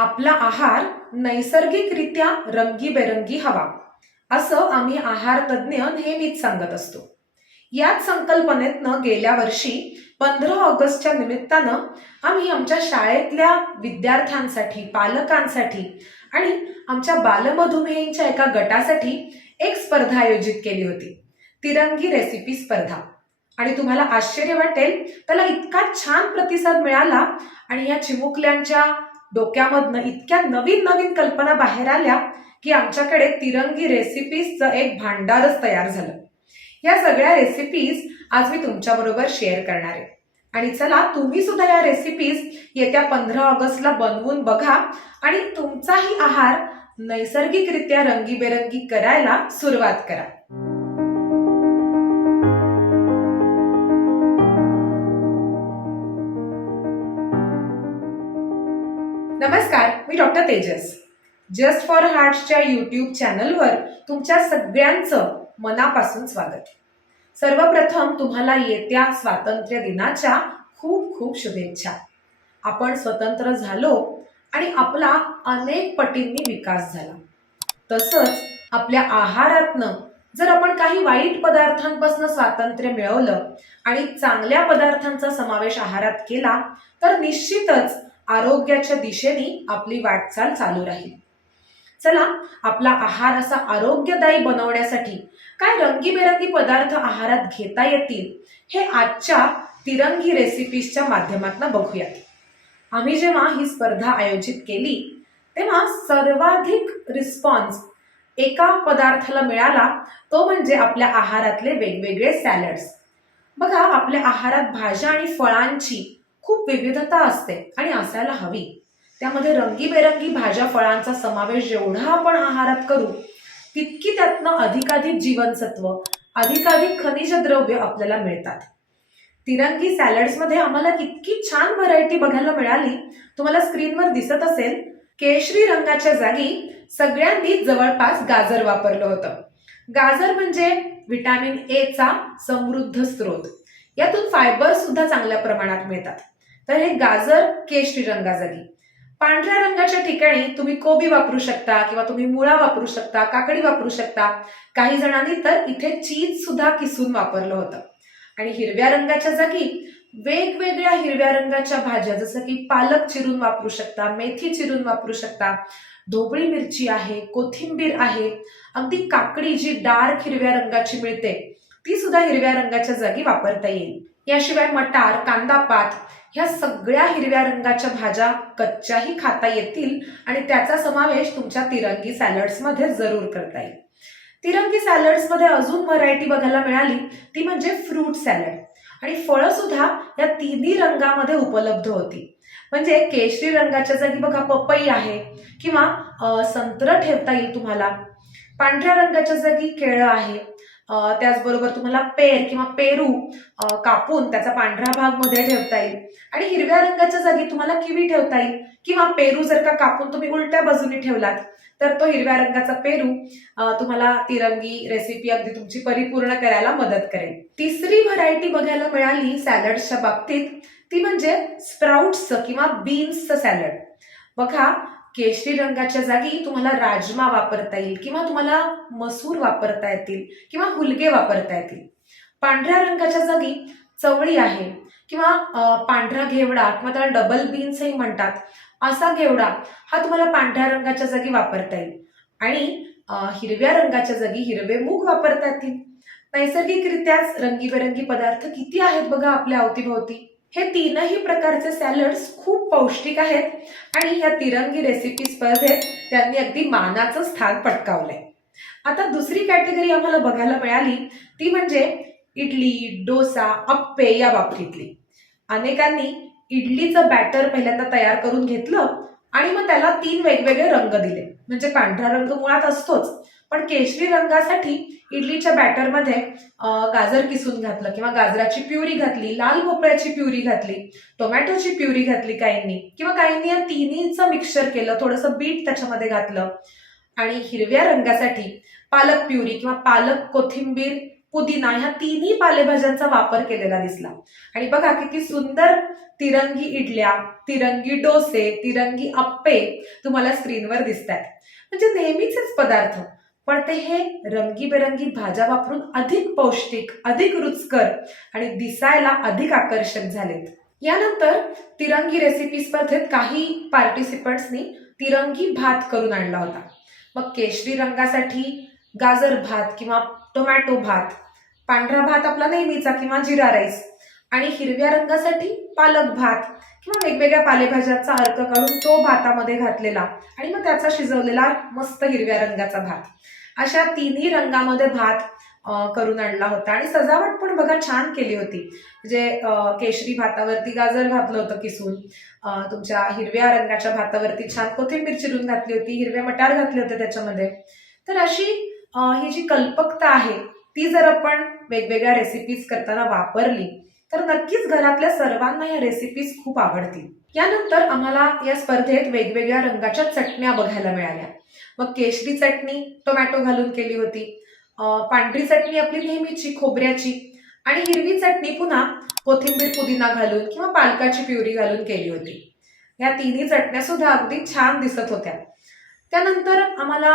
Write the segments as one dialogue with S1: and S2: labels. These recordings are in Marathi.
S1: आपला आहार नैसर्गिकरित्या रंगीबेरंगी हवा. असं आम्ही आहार तज्ज्ञ नेहमीच सांगत असतो. याच संकल्पनेतनं गेल्या वर्षी पंधरा ऑगस्टच्या निमित्तानं आम्ही आमच्या शाळेतल्या विद्यार्थ्यांसाठी पालकांसाठी आणि आमच्या बालमधुमेहींच्या एका गटासाठी एक स्पर्धा आयोजित केली होती. तिरंगी रेसिपी स्पर्धा. आणि तुम्हाला आश्चर्य वाटेल त्याला इतका छान प्रतिसाद मिळाला आणि या चिमुकल्यांच्या डोक्यामधनं इतक्या नवीन नवीन कल्पना बाहेर आल्या की आमच्याकडे तिरंगी रेसिपीजचं एक भांडारच तयार झालं. या सगळ्या रेसिपीज आज मी तुमच्याबरोबर शेअर करणार आहे. आणि चला तुम्ही सुद्धा या रेसिपीज येत्या पंधरा ऑगस्टला बनवून बघा आणि तुमचाही आहार नैसर्गिकरित्या रंगीबेरंगी करायला सुरुवात करा. नमस्कार मी डॉक्टर तेजस. जस्ट फॉर हार्ट्सच्या युट्यूब चॅनलवर तुमच्या सगळ्यांचं मनापासून स्वागत. सर्वप्रथम तुम्हाला येत्या स्वातंत्र्य दिनाच्या खूप खूप शुभेच्छा. आपण स्वतंत्र झालो आणि आपला अनेक पटींनी विकास झाला. तसंच आपल्या आहारातनं जर आपण काही वाईट पदार्थांपासून स्वातंत्र्य मिळवलं आणि चांगल्या पदार्थांचा समावेश आहारात केला तर निश्चितच आरोग्याच्या दिशेने आपली वाटचाल चालू राहील. चला आपला आहार असा आरोग्यदायी बनवण्यासाठी काय रंगीबेरंगी पदार्थ आहारात घेता येतील हे आजच्या तिरंगी रेसिपीजच्या माध्यमातून बघूयात. आम्ही जेव्हा ही स्पर्धा आयोजित केली तेव्हा सर्वाधिक रिस्पॉन्स एका पदार्थाला मिळाला तो म्हणजे आपल्या आहारातले वेगवेगळे सॅलड्स बघा आपल्या आहारात भाज्या आणि फळांची खूप विविधता असते आणि असायला हवी. त्यामध्ये रंगीबेरंगी भाज्या फळांचा समावेश जेवढा आपण आहारात करू तितकी त्यातनं अधिकाधिक जीवनसत्व अधिकाधिक खनिज द्रव्य आपल्याला मिळतात. तिरंगी सॅलड्समध्ये आम्हाला कितकी छान व्हरायटी बघायला मिळाली तुम्हाला स्क्रीनवर दिसत असेल केशरी रंगाच्या जागी सगळ्यांनी जवळपास गाजर वापरलं होतं. गाजर म्हणजे व्हिटॅमिन ए चा समृद्ध स्रोत. यातून फायबर सुद्धा चांगल्या प्रमाणात मिळतात. तर हे गाजर केशरी रंगाजागी पांढऱ्या रंगाच्या ठिकाणी तुम्ही कोबी वापरू शकता किंवा तुम्ही मुळा वापरू शकता काकडी वापरू शकता. काही जणांनी तर इथे चीज सुद्धा किसून वापरलं होतं. आणि हिरव्या रंगाच्या जागी वेगवेगळ्या हिरव्या रंगाच्या भाज्या जसं की पालक चिरून वापरू शकता मेथी चिरून वापरू शकता. ढोबळी मिरची आहे कोथिंबीर आहे. अगदी काकडी जी डार्क हिरव्या रंगाची मिळते ती सुद्धा हिरव्या रंगाच्या जागी वापरता येईल. याशिवाय मटार कांदा पात ह्या सगळ्या हिरव्या रंगाच्या भाज्या कच्च्याही खाता येतील आणि त्याचा समावेश तुमच्या तिरंगी सॅलड्समध्ये जरूर करता येईल. तिरंगी सॅलड्समध्ये अजून व्हरायटी बघायला मिळाली ती म्हणजे फ्रूट सॅलड. आणि फळं सुद्धा या तिन्ही रंगामध्ये उपलब्ध होती. म्हणजे केशरी रंगाच्या जागी बघा पपई आहे किंवा संत्र ठेवता येईल तुम्हाला. पांढऱ्या रंगाच्या जागी केळं आहे त्याचबरोबर तुम्हाला पेर किंवा पेरू कापून त्याचा पांढरा भागमध्ये ठेवता येईल. आणि हिरव्या रंगाच्या जागी तुम्हाला किवी ठेवता येईल. किंवा पेरू जर का कापून तुम्ही उलट्या बाजूने ठेवलात तर तो हिरव्या रंगाचा पेरू तुम्हाला तिरंगी रेसिपी अगदी तुमची परिपूर्ण करायला मदत करेल. तिसरी व्हरायटी बघायला मिळाली सॅलडच्या बाबतीत. ती म्हणजे स्प्राउट्सचं किंवा बीन्सचं सॅलड बघा केशरी रंगाच्या जागी तुम्हाला राजमा वापरता येईल किंवा तुम्हाला मसूर वापरता येतील किंवा हुलगे वापरता येतील. पांढऱ्या रंगाच्या जागी चवळी आहे किंवा पांढरा घेवडा किंवा त्याला डबल बीन्सही म्हणतात. असा घेवडा हा तुम्हाला पांढऱ्या रंगाच्या जागी वापरता येईल. आणि हिरव्या रंगाच्या जागी हिरवे मूग वापरता येतील. नैसर्गिकरित्याच रंगीबेरंगी पदार्थ किती आहेत बघा आपल्या अवतीभोवती. हे तीनही प्रकारचे सॅलड्स खूप पौष्टिक आहेत. आणि या तिरंगी रेसिपी स्पर्धेत त्यांनी अगदी मानाचं स्थान पटकावलंय. आता दुसरी कॅटेगरी आम्हाला बघायला मिळाली. ती म्हणजे इडली डोसा अप्पे या बाबतीतली. अनेकांनी इडलीचं बॅटर पहिल्यांदा तयार करून घेतलं आणि मग त्याला तीन वेगवेगळे रंग दिले. म्हणजे पांढरा रंग मुळात असतोच. पण केशरी रंगासाठी इडलीच्या बॅटरमध्ये गाजर किसून घातलं किंवा गाजराची प्युरी घातली लाल भोपळ्याची प्युरी घातली टोमॅटोची प्युरी घातली काहींनी किंवा काहींनी या तिन्हीचं मिक्सचर केलं थोडंसं बीट त्याच्यामध्ये घातलं. आणि हिरव्या रंगासाठी पालक प्युरी किंवा पालक कोथिंबीर पुदिना ह्या तिन्ही पालेभाज्यांचा वापर केलेला दिसला. आणि बघा किती सुंदर तिरंगी इडल्या तिरंगी डोसे तिरंगी अप्पे तुम्हाला स्क्रीनवर दिसत आहेत म्हणजे नेहमीचेच पदार्थ. पण ते हे रंगीबेरंगी भाज्या वापरून अधिक पौष्टिक अधिक रुचकर आणि दिसायला अधिक आकर्षक झालेत. यानंतर तिरंगी रेसिपी स्पर्धेत काही पार्टिसिपंट्सनी तिरंगी भात करून आणला होता. मग केशरी रंगासाठी गाजर भात किंवा टोमॅटो भात पांढरा भात आपला नेहमीचा किंवा जिरा राईस आणि हिरव्या रंगासाठी पालक भात किंवा वेगवेगळ्या पालेभाज्यांचा अर्क काढून तो भातामध्ये घातलेला आणि मग त्याचा शिजवलेला मस्त हिरव्या रंगाचा भात. अशा तिन्ही रंगामध्ये भात करून आणला होता. आणि सजावट पण बघा छान केली होती. म्हणजे केशरी भातावरती गाजर घातलं होतं किसून. तुमच्या हिरव्या रंगाच्या भातावरती छान कोथिंबीर चिरून घातली होती हिरवे मटार घातले होते त्याच्यामध्ये. तर अशी ही जी कल्पकता आहे ती जर आपण वेगवेगळ्या रेसिपीज करताना वापरली तर नक्कीच घरातल्या सर्वांना या रेसिपीज खूप आवडतील. यानंतर आम्हाला या स्पर्धेत वेगवेगळ्या रंगाच्या चटण्या बघायला मिळाल्या. मग केशरी चटणी टोमॅटो घालून केली होती. पांढरी चटणी आपली नेहमीची खोबऱ्याची. आणि हिरवी चटणी पुन्हा कोथिंबीर पुदिना घालून किंवा पालकाची प्युरी घालून केली होती. या तिन्ही चटण्या सुद्धा अगदी छान दिसत होत्या. त्यानंतर आम्हाला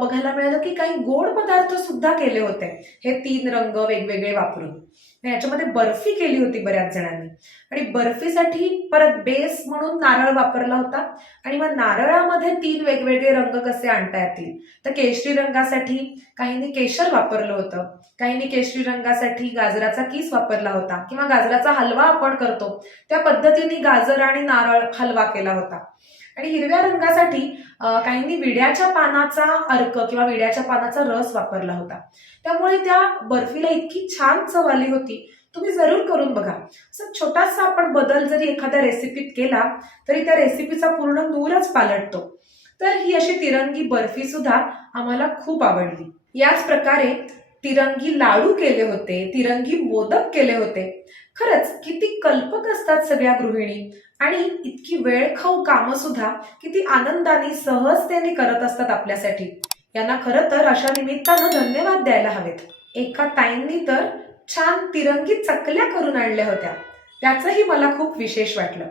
S1: बघायला मिळालं की काही गोड पदार्थ सुद्धा केले होते. हे तीन रंग वेगवेगळे वापरून. याच्यामध्ये बर्फी केली होती बऱ्याच जणांनी. आणि बर्फीसाठी परत बेस म्हणून नारळ वापरला होता. आणि मग नारळामध्ये तीन वेगवेगळे रंग कसे आणता येतील? तर केशरी रंगासाठी काहींनी केशर वापरलं होतं. काहींनी केशरी रंगासाठी गाजराचा किस वापरला होता. किंवा गाजराचा हलवा आपण करतो. त्या पद्धतीने गाजर आणि नारळ हलवा केला होता. आणि हिरव्या रंगासाठी काहींनी विड्याच्या पानाचा अर्क किंवा विड्याच्या पानाचा रस वापरला होता. त्यामुळे त्या बर्फीला इतकी छान चव आली होती. तुम्ही जरूर करून बघा. असं छोटासा आपण बदल जरी एखाद्या रेसिपीत केला तरी त्या रेसिपीचा पूर्ण नूरच पालटतो. तर ही अशी तिरंगी बर्फी सुद्धा आम्हाला खूप आवडली. याच प्रकारे तिरंगी लाडू केले होते तिरंगी मोदक केले होते. खरंच किती कल्पक असतात सगळ्या गृहिणी. आणि इतकी वेळखाऊ कामं सुद्धा किती आनंदाने सहजतेने करत असतात आपल्यासाठी. यांना खरं तर अशा निमित्तानं धन्यवाद द्यायला हवेत. एका ताईंनी तर छान तिरंगी चकल्या करून आणल्या होत्या. त्याचंही मला खूप विशेष वाटलं.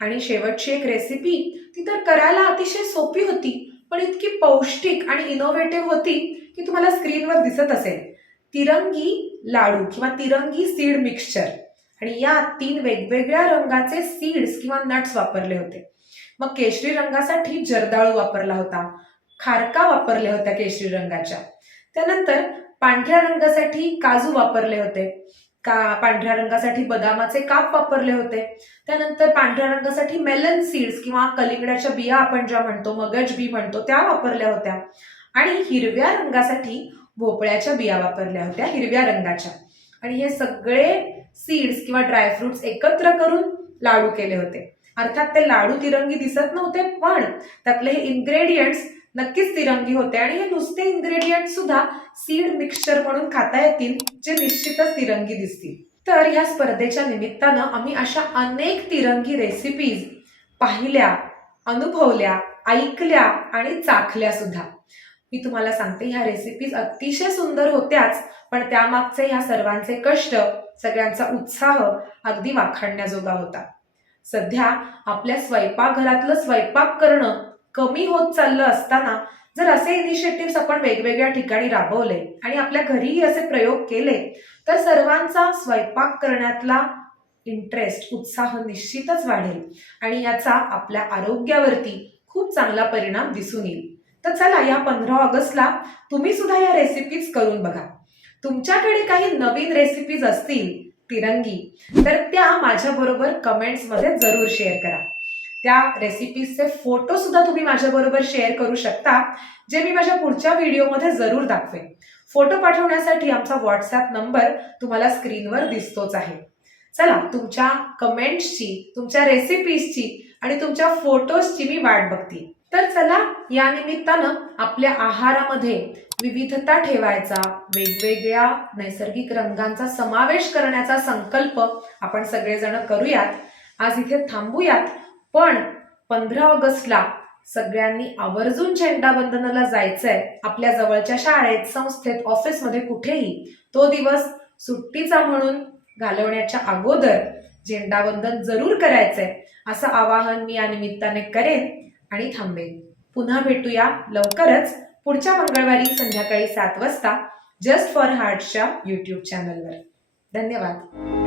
S1: आणि शेवटची एक रेसिपी ती तर करायला अतिशय सोपी होती पण इतकी पौष्टिक आणि इनोव्हेटिव्ह होती की तुम्हाला स्क्रीनवर दिसत असेल. तिरंगी लाडू किंवा तिरंगी सीड मिक्सचर आणि या तीन वेगवेगळ्या रंगाचे सीड्स किंवा नट्स वापरले होते. मग केशरी रंगासाठी जर्दाळू वापरला होता. खारका वापरल्या होत्या केशरी रंगाच्या. त्यानंतर पांढऱ्या रंगासाठी काजू वापरले होते. का पांढऱ्या रंगासाठी बदामाचे काप वापरले होते. त्यानंतर पांढऱ्या रंगासाठी मेलन सीड्स किंवा कलिंगडाच्या बिया आपण ज्या म्हणतो मगज बी म्हणतो त्या वापरल्या होत्या. आणि हिरव्या रंगासाठी भोपळ्याच्या बिया वापरल्या होत्या हिरव्या रंगाच्या. आणि हे सगळे सीड्स किंवा ड्रायफ्रुट्स एकत्र करून लाडू केले होते. अर्थात ते लाडू तिरंगी दिसत नव्हते पण त्यातले हे इन्ग्रेडियंट्स नक्कीच तिरंगी होते आणि हे नुसते इन्ग्रेडियंट सुद्धा सीड मिक्सचर म्हणून खाता येतील जे निश्चितच तिरंगी दिसतील. तर या स्पर्धेच्या निमित्तानं आम्ही अशा अनेक तिरंगी रेसिपीज पाहिल्या अनुभवल्या ऐकल्या आणि चाखल्या सुद्धा. मी तुम्हाला सांगते ह्या रेसिपीज अतिशय सुंदर होत्याच पण त्यामागचे ह्या सर्वांचे कष्ट सगळ्यांचा उत्साह अगदी वाखाणण्याजोगा होता. सध्या आपल्या स्वयंपाकघरातलं स्वयंपाक करणं कमी होत चाललं असताना जर असे इनिशिएटिव्ह आपण वेगवेगळ्या ठिकाणी राबवले आणि आपल्या घरीही असे प्रयोग केले तर सर्वांचा स्वयंपाक करण्यातला इंटरेस्ट उत्साह निश्चितच वाढेल आणि याचा आपल्या आरोग्यावरती खूप चांगला परिणाम दिसून येईल. तर चला या पंधरा ऑगस्टला तुम्ही सुद्धा या रेसिपीज करून बघा. तुमच्याकडे काही नवीन रेसिपीज असतील तिरंगी तर त्या माझ्याबरोबर कमेंट्समध्ये जरूर शेअर करा. त्या रेसिपीजचे फोटो सुद्धा तुम्ही माझ्याबरोबर शेअर करू शकता जे मी माझ्या पुढच्या व्हिडिओमध्ये जरूर दाखवेन. फोटो पाठवण्यासाठी आमचा व्हॉट्सॲप नंबर तुम्हाला स्क्रीनवर दिसतोच आहे. चला तुमच्या कमेंट्सची तुमच्या रेसिपीजची आणि तुमच्या फोटोजची मी वाट बघते. तर चला या निमित्तानं आपल्या आहारामध्ये विविधता ठेवायचा वेगवेगळ्या नैसर्गिक रंगांचा समावेश करण्याचा संकल्प आपण सगळेजण करूयात. आज इथे थांबूयात. पण पंधरा ऑगस्टला सगळ्यांनी आवर्जून झेंडावंदनाला जायचंय. आपल्या जवळच्या शाळेत संस्थेत ऑफिसमध्ये कुठेही तो दिवस सुट्टीचा म्हणून घालवण्याच्या अगोदर झेंडावंदन जरूर करायचंय. असं आवाहन मी या निमित्ताने करेन. आणि थांबेन पुन्हा भेटूया लवकरच पुढच्या मंगळवारी संध्याकाळी सात वाजता जस्ट फॉर हार्टच्या युट्यूब चॅनलवर धन्यवाद.